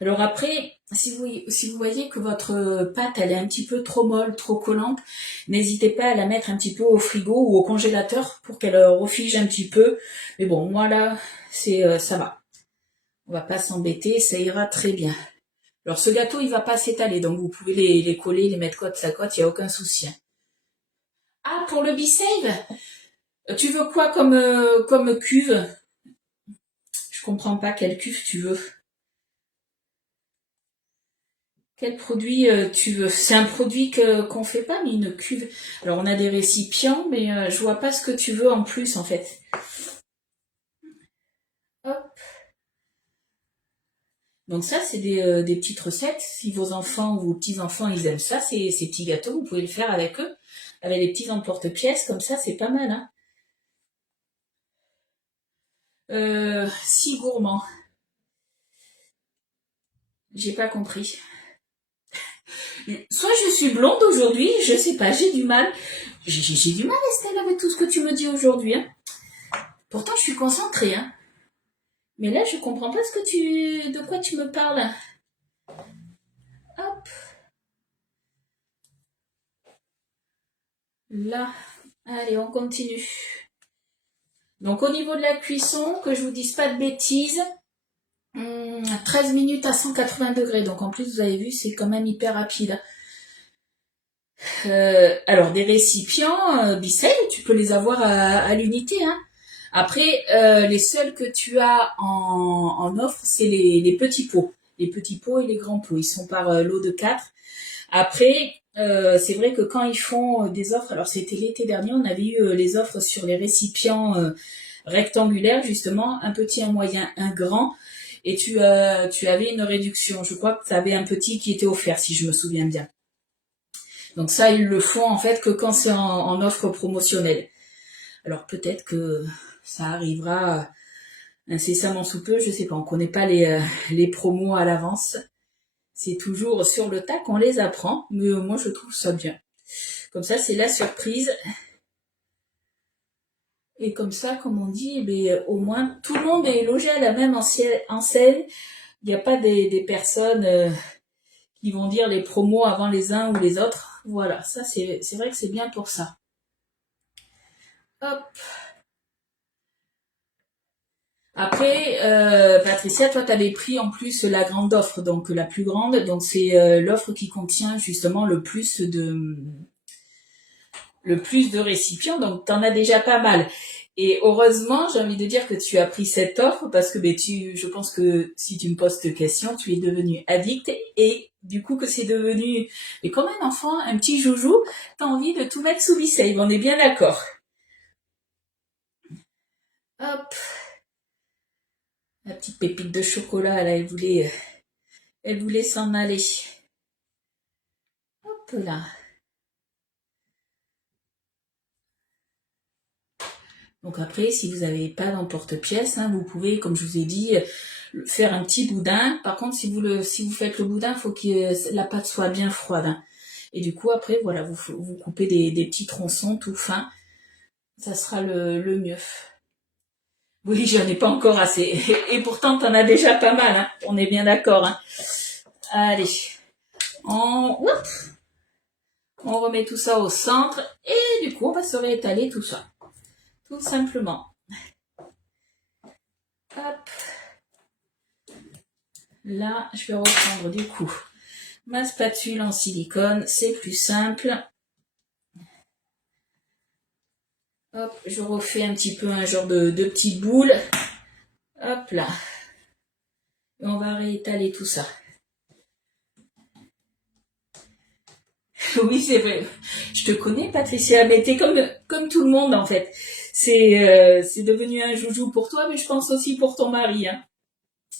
Alors après, si vous voyez que votre pâte elle est un petit peu trop molle, trop collante, n'hésitez pas à la mettre un petit peu au frigo ou au congélateur pour qu'elle refige un petit peu. Mais bon, moi là, ça va. On va pas s'embêter, ça ira très bien. Alors ce gâteau, il va pas s'étaler, donc vous pouvez les coller, les mettre côte à côte, il n'y a aucun souci. Ah, pour le B-Save, tu veux quoi comme cuve? Je comprends pas quelle cuve tu veux. Quel produit tu veux? C'est un produit qu'on fait pas, mais une cuve. Alors on a des récipients, mais je vois pas ce que tu veux en plus en fait. Donc ça, c'est des petites recettes. Si vos enfants ou vos petits-enfants, ils aiment ça, ces petits gâteaux, vous pouvez le faire avec eux. Avec les petits emporte-pièces, comme ça, c'est pas mal, hein. Si gourmand. J'ai pas compris. Soit je suis blonde aujourd'hui, je sais pas, j'ai du mal. J'ai du mal, Estelle, avec tout ce que tu me dis aujourd'hui, hein. Pourtant, je suis concentrée, hein. Mais là, je comprends pas de quoi tu me parles. Hop, là. Allez, on continue. Donc, au niveau de la cuisson, que je vous dise pas de bêtises, 13 minutes à 180 degrés. Donc, en plus, vous avez vu, c'est quand même hyper rapide. Alors, des récipients, Bissell, tu peux les avoir à l'unité, hein. Après, les seuls que tu as en offre, c'est les petits pots. Les petits pots et les grands pots. Ils sont par lot de 4. Après, c'est vrai que quand ils font des offres, alors c'était l'été dernier, on avait eu les offres sur les récipients rectangulaires, justement, un petit, un moyen, un grand, et tu avais une réduction. Je crois que tu avais un petit qui était offert, si je me souviens bien. Donc ça, ils le font en fait que quand c'est en offre promotionnelle. Alors peut-être que ça arrivera incessamment sous peu, je sais pas, on connaît pas les promos à l'avance. C'est toujours sur le tas qu'on les apprend, mais moi je trouve ça bien. Comme ça, c'est la surprise. Et comme ça, comme on dit, au moins tout le monde est logé à la même enseigne. Il n'y a pas des personnes qui vont dire les promos avant les uns ou les autres. Voilà, ça c'est vrai que c'est bien pour ça. Hop. Après, Patricia, toi, tu avais pris en plus la grande offre, donc la plus grande. Donc c'est l'offre qui contient justement le plus de récipients. Donc tu en as déjà pas mal. Et heureusement, j'ai envie de dire que tu as pris cette offre parce que je pense que si tu me poses cette question, tu es devenu addict et du coup que c'est devenu, mais comme un enfant, un petit joujou, t'as envie de tout mettre sous Bissell. On est bien d'accord. Hop, la petite pépite de chocolat, là, elle voulait s'en aller. Hop là. Donc après, si vous n'avez pas d'emporte-pièce, hein, vous pouvez, comme je vous ai dit, faire un petit boudin. Par contre, si vous faites le boudin, il faut que la pâte soit bien froide, hein. Et du coup, après, voilà, vous coupez des petits tronçons tout fins. Ça sera le mieux. Oui, j'en ai pas encore assez. Et pourtant, t'en as déjà pas mal, hein. On est bien d'accord, hein. Allez. On remet tout ça au centre. Et du coup, on va se réétaler tout ça. Tout simplement. Hop. Là, je vais reprendre du coup ma spatule en silicone. C'est plus simple. Hop, je refais un petit peu un genre de petite boule. Hop là. Et on va réétaler tout ça. Oui, c'est vrai. Je te connais, Patricia, mais t'es comme tout le monde, en fait. C'est devenu un joujou pour toi, mais je pense aussi pour ton mari, hein.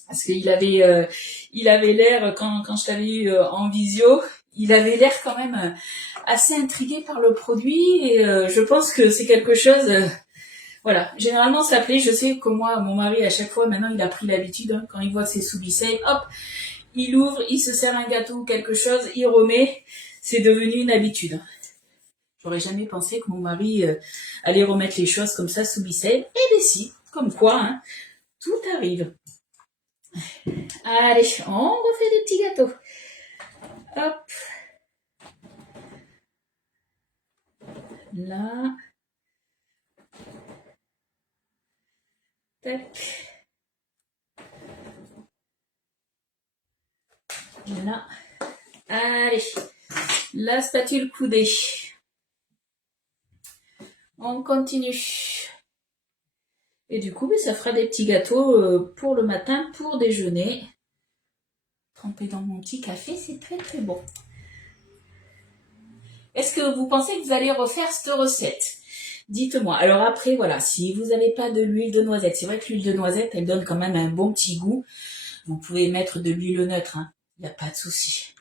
Parce il avait l'air, quand je t'avais eu en visio, il avait l'air quand même assez intrigué par le produit, et je pense que c'est quelque chose, voilà. Généralement, ça plaît. Je sais que moi, mon mari, à chaque fois, maintenant, il a pris l'habitude, hein, quand il voit que c'est sous Bissell, hop, il ouvre, il se sert un gâteau ou quelque chose, il remet. C'est devenu une habitude. J'aurais jamais pensé que mon mari allait remettre les choses comme ça sous Bissell. Et bien si, comme quoi, hein, tout arrive. Allez, on refait des petits gâteaux. Hop. Là. Tac. Là. Allez. La spatule coudée. On continue. Et du coup, ça fera des petits gâteaux pour le matin, pour déjeuner. Trempé dans mon petit café, c'est très très bon. Est-ce que vous pensez que vous allez refaire cette recette? Dites-moi. Alors après, voilà, si vous n'avez pas de l'huile de noisette, c'est vrai que l'huile de noisette, elle donne quand même un bon petit goût. Vous pouvez mettre de l'huile neutre, hein. Il n'y a pas de souci.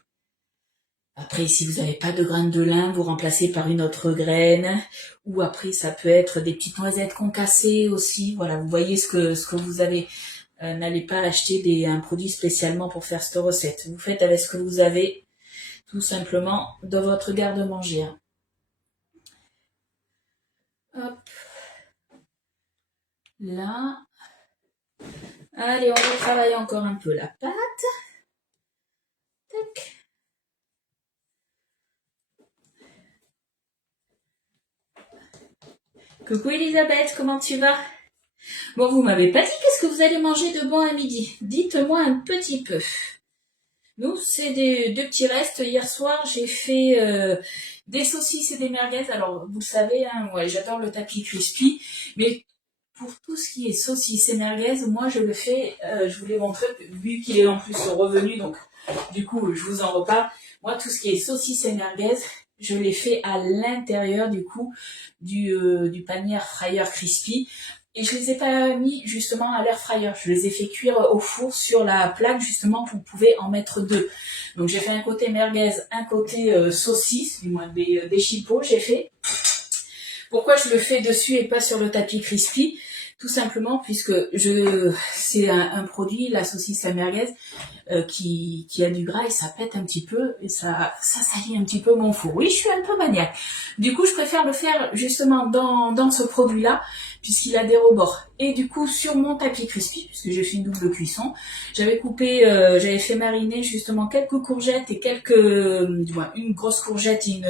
Après, si vous n'avez pas de graines de lin, vous remplacez par une autre graine. Ou après, ça peut être des petites noisettes concassées aussi. Voilà, vous voyez ce que vous avez. N'allez pas acheter un produit spécialement pour faire cette recette. Vous faites avec ce que vous avez, tout simplement, dans votre garde-manger. Hop. Là. Allez, on va travailler encore un peu la pâte. Tac. Coucou Elisabeth, comment tu vas? Bon, vous m'avez pas dit qu'est-ce que vous allez manger de bon à midi. Dites-moi un petit peu. Nous, c'est deux petits restes. Hier soir, j'ai fait des saucisses et des merguez. Alors, vous le savez, hein, ouais, j'adore le tapis crispy. Mais pour tout ce qui est saucisses et merguez, moi, je le fais, je vous l'ai montré, vu qu'il est en plus revenu. Donc, du coup, je vous en reparle. Moi, tout ce qui est saucisses et merguez, je les fais à l'intérieur, du coup, du panier air fryer crispy. Et je les ai pas mis justement à l'air fryer. Je les ai fait cuire au four sur la plaque justement. Vous pouvez en mettre deux. Donc j'ai fait un côté merguez, un côté saucisse, du moins des chipots j'ai fait. Pourquoi je le fais dessus et pas sur le tapis crispy? Tout simplement puisque c'est un produit, la saucisse, la merguez, qui a du gras et ça pète un petit peu et ça salit un petit peu mon four. Oui, je suis un peu maniaque. Du coup, je préfère le faire justement dans ce produit-là puisqu'il a des rebords. Et du coup, sur mon tapis crispy, puisque j'ai fait une double cuisson, j'avais fait mariner justement quelques courgettes et une grosse courgette et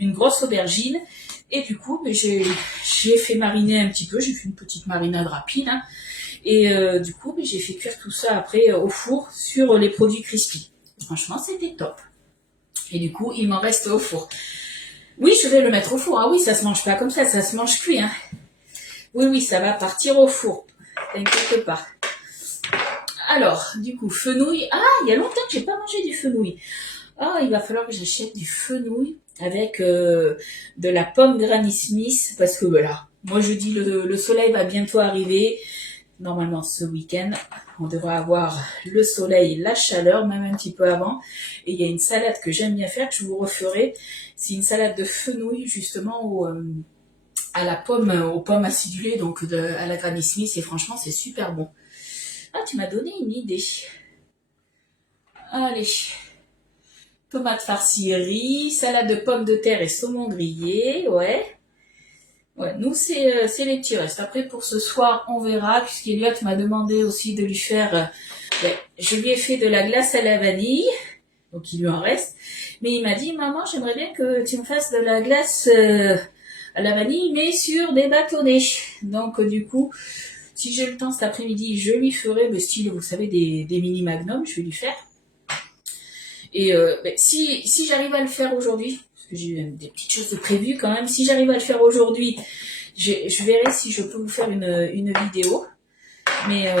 une grosse aubergine. Et du coup, j'ai fait mariner un petit peu, j'ai fait une petite marinade rapide, hein. Et du coup, j'ai fait cuire tout ça après au four sur les produits crispy. Franchement, c'était top. Et du coup, il m'en reste au four. Oui, je vais le mettre au four. Ah oui, ça se mange pas comme ça se mange cuit, hein. Oui, ça va partir au four. T'inquiète pas. Alors, du coup, fenouil. Ah, il y a longtemps que j'ai pas mangé du fenouil. Ah, il va falloir que j'achète du fenouil avec de la pomme Granny Smith parce que voilà, moi je dis le soleil va bientôt arriver. Normalement ce week-end, on devrait avoir le soleil, la chaleur, même un petit peu avant. Et il y a une salade que j'aime bien faire, que je vous referai. C'est une salade de fenouil justement aux pommes acidulées, donc à la Granny Smith. Et franchement, c'est super bon. Ah, tu m'as donné une idée. Allez. Tomates farcies riz, salade de pommes de terre et saumon grillé, ouais. Ouais, nous c'est les petits restes. Après pour ce soir, on verra, puisqu'Eliott m'a demandé aussi de lui faire... je lui ai fait de la glace à la vanille, donc il lui en reste. Mais il m'a dit, maman, j'aimerais bien que tu me fasses de la glace à la vanille, mais sur des bâtonnets. Donc du coup, si j'ai le temps cet après-midi, je lui ferai le style, vous savez, des mini magnums, je vais lui faire. Et si j'arrive à le faire aujourd'hui, parce que j'ai des petites choses de prévues quand même, si j'arrive à le faire aujourd'hui, je verrai si je peux vous faire une vidéo. Mais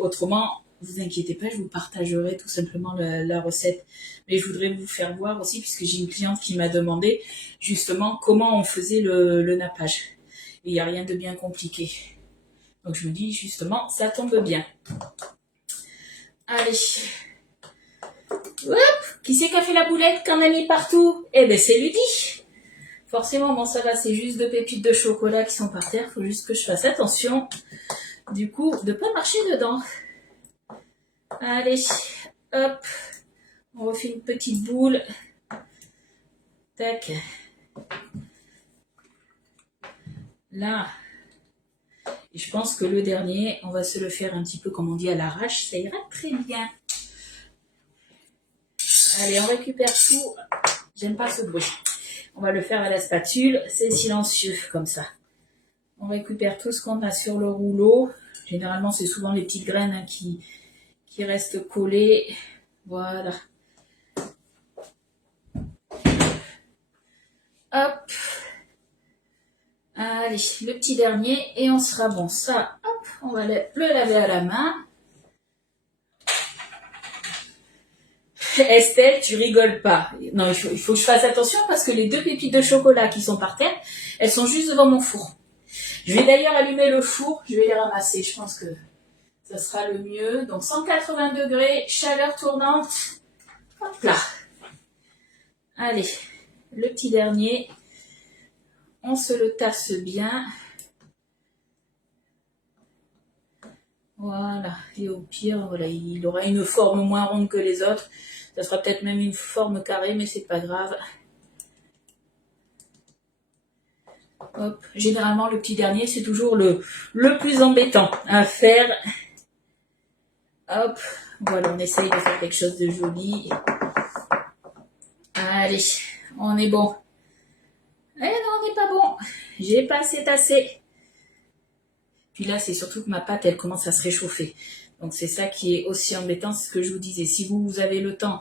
autrement, vous inquiétez pas, je vous partagerai tout simplement la recette. Mais je voudrais vous faire voir aussi, puisque j'ai une cliente qui m'a demandé justement comment on faisait le nappage. Et il n'y a rien de bien compliqué. Donc je me dis justement, ça tombe bien. Allez. Hop, qui c'est qui a fait la boulette qu'on a mis partout? Eh ben c'est Ludie. Forcément, bon ça va, c'est juste deux pépites de chocolat qui sont par terre. Faut juste que je fasse attention, du coup, de pas marcher dedans. Allez, hop, on refait une petite boule. Tac. Là. Et je pense que le dernier, on va se le faire un petit peu comme on dit à l'arrache. Ça ira très bien. Allez, on récupère tout. J'aime pas ce bruit. On va le faire à la spatule. C'est silencieux comme ça. On récupère tout ce qu'on a sur le rouleau. Généralement, c'est souvent les petites graines hein, qui restent collées. Voilà. Hop. Allez, le petit dernier. Et on sera bon. Ça, hop, on va le laver à la main. Estelle, tu rigoles pas. Non, il faut que je fasse attention parce que les deux pépites de chocolat qui sont par terre, elles sont juste devant mon four. Je vais d'ailleurs allumer le four, je vais les ramasser. Je pense que Ça sera le mieux. Donc 180 degrés, chaleur tournante. Hop là. Allez, le petit dernier. On se le tasse bien. Voilà. Et au pire, voilà, il aura une forme moins ronde que les autres. Ça sera peut-être même une forme carrée, mais c'est pas grave. Hop. Généralement, le petit dernier, c'est toujours le plus embêtant à faire. Hop. Voilà, on essaye de faire quelque chose de joli. Allez, on est bon. Eh non, on n'est pas bon. J'ai pas assez tassé. Puis là, c'est surtout que ma pâte, elle commence à se réchauffer. Donc c'est ça qui est aussi embêtant, c'est ce que je vous disais. Si vous avez le temps,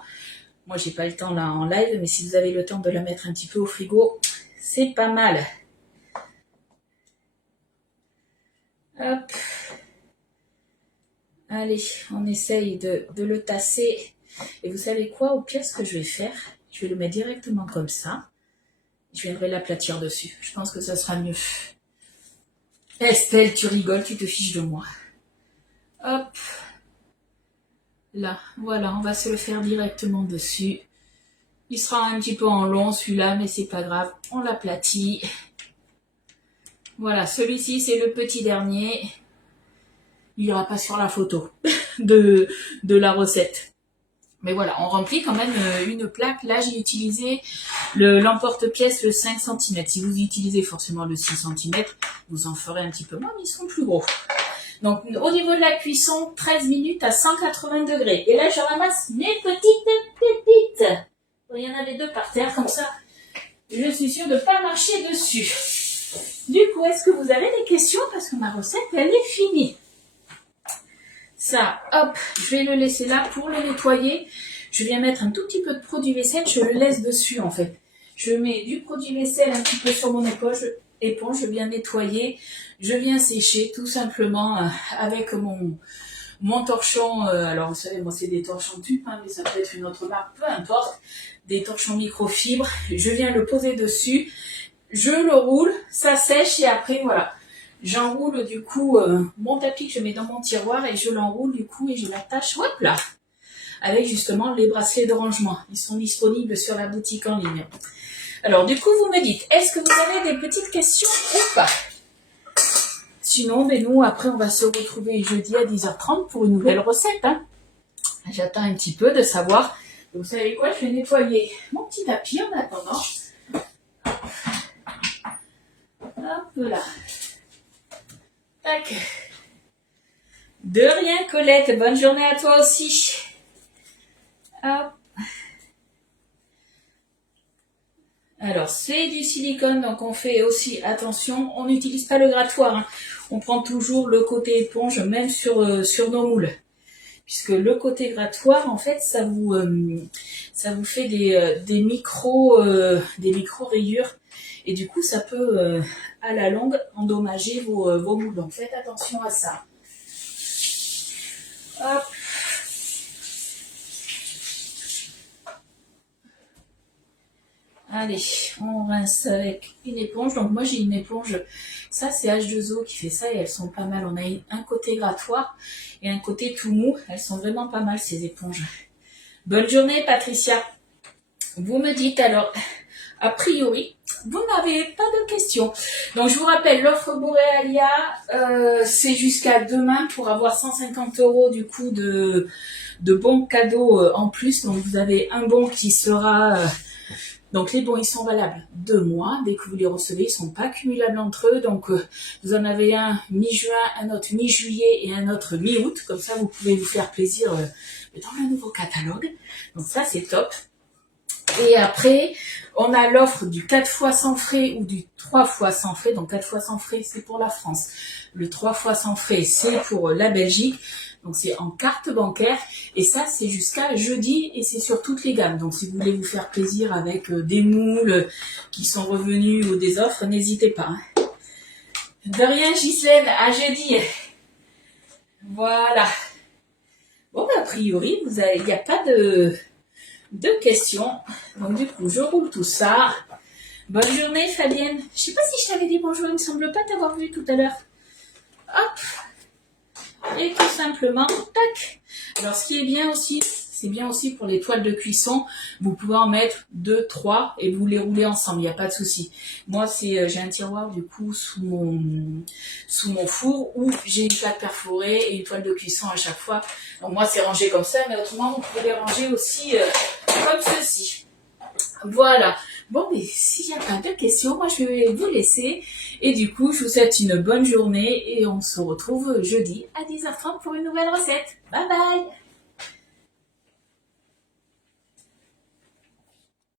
moi j'ai pas le temps là en live, mais si vous avez le temps de la mettre un petit peu au frigo, c'est pas mal. Hop. Allez, on essaye de le tasser. Et vous savez quoi, au pire, ce que je vais faire, je vais le mettre directement comme ça. Je viendrai l'aplatir dessus. Je pense que ça sera mieux. Estelle, tu rigoles, tu te fiches de moi. Hop. Là, voilà, on va se le faire directement dessus. Il sera un petit peu en long celui-là, mais c'est pas grave. On l'aplatit. Voilà, celui-ci, c'est le petit dernier. Il n'y aura pas sur la photo de la recette. Mais voilà, on remplit quand même une plaque. Là, j'ai utilisé l'emporte-pièce, le 5 cm. Si vous utilisez forcément le 6 cm, vous en ferez un petit peu moins, mais ils seront plus gros. Donc, au niveau de la cuisson, 13 minutes à 180 degrés. Et là, je ramasse mes petites pépites. Il y en avait 2 par terre, comme ça, je suis sûre de ne pas marcher dessus. Du coup, est-ce que vous avez des questions? Parce que ma recette, elle est finie. Ça, hop, je vais le laisser là pour le nettoyer. Je viens mettre un tout petit peu de produit vaisselle, je le laisse dessus en fait. Je mets du produit vaisselle un petit peu sur mon éponge, je viens nettoyer, je viens sécher tout simplement avec mon torchon. Alors vous savez, moi c'est des torchons tubes, hein, mais ça peut être une autre marque, peu importe. Des torchons microfibre, je viens le poser dessus, je le roule, ça sèche et après voilà. J'enroule du coup mon tapis que je mets dans mon tiroir et je l'enroule du coup et je l'attache, hop là, avec justement les bracelets de rangement. Ils sont disponibles sur la boutique en ligne. Alors du coup, vous me dites, est-ce que vous avez des petites questions ou pas? Sinon, ben nous, après, on va se retrouver jeudi à 10h30 pour une nouvelle recette. Hein. J'attends un petit peu de savoir. Vous savez quoi, je vais nettoyer mon petit tapis en attendant. Hop là. Tac. De rien, Colette. Bonne journée à toi aussi. Hop. Alors, c'est du silicone, donc on fait aussi attention. On n'utilise pas le grattoir. Hein. On prend toujours le côté éponge, même sur nos moules. Puisque le côté grattoir, en fait, ça vous fait des micro rayures. Et du coup, ça peut, à la longue, endommager vos moules. Donc, faites attention à ça. Hop. Allez, on rince avec une éponge. Donc, moi, j'ai une éponge. Ça, c'est H2O qui fait ça et elles sont pas mal. On a un côté grattoir et un côté tout mou. Elles sont vraiment pas mal, ces éponges. Bonne journée, Patricia. Vous me dites alors, a priori, vous n'avez pas de questions. Donc, je vous rappelle, l'offre Borealia, c'est jusqu'à demain pour avoir 150 € du coup de bons cadeaux en plus. Donc, vous avez un bon qui sera... donc, les bons, ils sont valables 2 mois. Dès que vous les recevez, ils ne sont pas cumulables entre eux. Donc, vous en avez un mi-juin, un autre mi-juillet et un autre mi-août. Comme ça, vous pouvez vous faire plaisir dans le nouveau catalogue. Donc, ça, c'est top. Et après, on a l'offre du 4 fois sans frais ou du 3 fois sans frais. Donc 4 fois sans frais, c'est pour la France. Le 3 fois sans frais, c'est pour la Belgique. Donc c'est en carte bancaire. Et ça, c'est jusqu'à jeudi et c'est sur toutes les gammes. Donc si vous voulez vous faire plaisir avec des moules qui sont revenus ou des offres, n'hésitez pas. Hein. De rien, Ghislaine, à jeudi. Voilà. Bon, a priori, il n'y a pas de questions. Donc du coup, je roule tout ça. Bonne journée, Fabienne. Je sais pas si je t'avais dit bonjour, il me semble pas t'avoir vu tout à l'heure. Hop. et tout simplement, tac. Alors ce qui est bien aussi, c'est bien aussi pour les toiles de cuisson, vous pouvez en mettre 2, 3 et vous les roulez ensemble, il n'y a pas de souci. Moi j'ai un tiroir du coup sous mon four où j'ai une plaque perforée et une toile de cuisson à chaque fois. Donc moi c'est rangé comme ça, mais autrement vous pouvez les ranger aussi comme ceci. Voilà. Bon, mais s'il n'y a pas de questions, moi je vais vous laisser. Et du coup, je vous souhaite une bonne journée et on se retrouve jeudi à 10h30 pour une nouvelle recette. Bye bye!